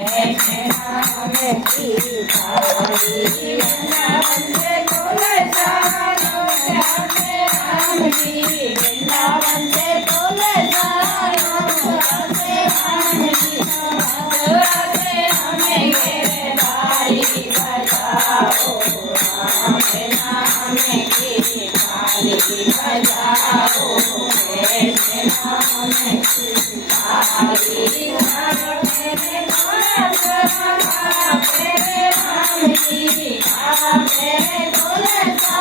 नाम की तारी वृंदावन से तुलसारो राधे राम जी वृंदावन से तुलसारो राधे राम जी राधे हमें गिरधारी बजाओ राम नाम की तारी बजाओ कृष्ण नाम की तारी मेरे राम जी मेरे तुलसा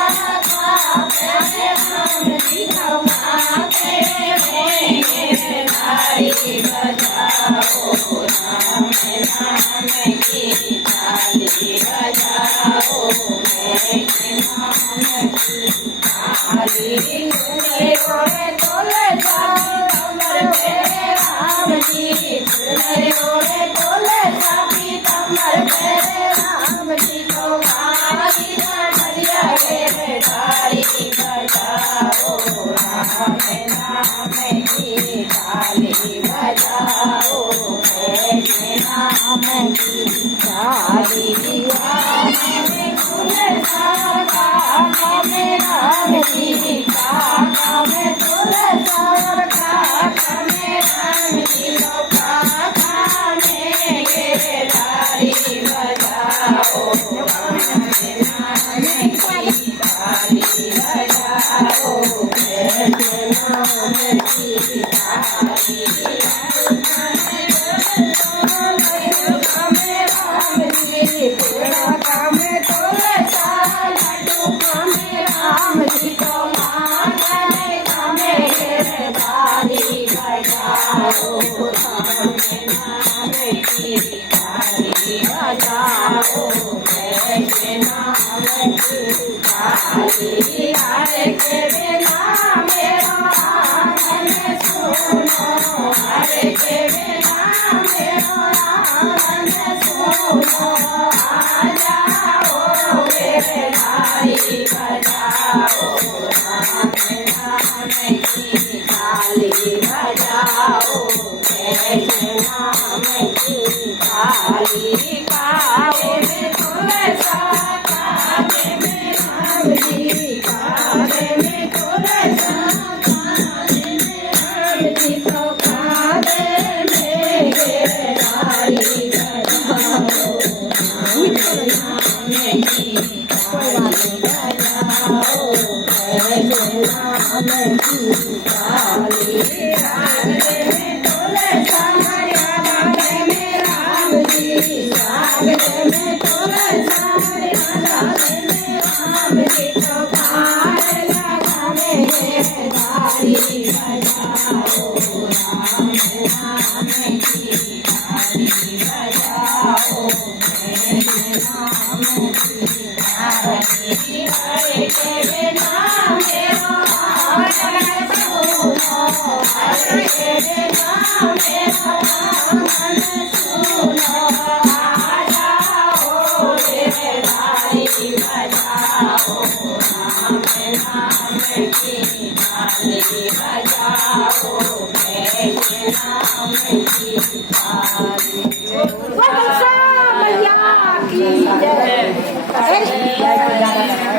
मेरे राम जी गिरधारी बजाओ राम नाम की ताली बजाओ कृष्ण नाम की ताली मेरे तुलसा मेरे राम जी मेरे तुलसा पीतम्बर मेरे राम जी को मारी बढ़िया गिरधारी बजाओ राम नाम की ताली बजाओ कृष्ण नाम की ताली मेरे तुलसा काका में राम जी काका में तुलसा काका में राम जी को काका में गिरधारी बजाओ राम नाम की ताली बजाओ कृष्ण नाम की ताली राम जी को मांगने हमें गिरधारी बजाओ राम नाम की ताली बजाओ कृष्ण नाम की ताली हरे के बिना मेरा आंगन सुनो हरे के बिना मेरा आंगन सुनो आ जाओ गिरधारी बजाओ राम नाम की ताली बजाओ कृष्ण नाम की ताली कावे में तुलसा कावे में राम जी कावे में तुलसा कावे में राम जी तो कावे में गिरधारी बजाओ राम नाम की ताली बजाओ कृष्ण नाम की ताली राधे में तुलसा राधे में राम जी राधे में तुलसा राधे में राम जी तो पार लगा में गिरधारी बजाओ राम नाम की ताली बजाओ कृष्ण नाम की ताली हरे के बिना मेरा आंगन सुनो हरे के बिना मेरा आंगन सुनो आ जाओ गिरधारी बजाओ राम नाम की ताली बजाओ कृष्ण नाम की ताली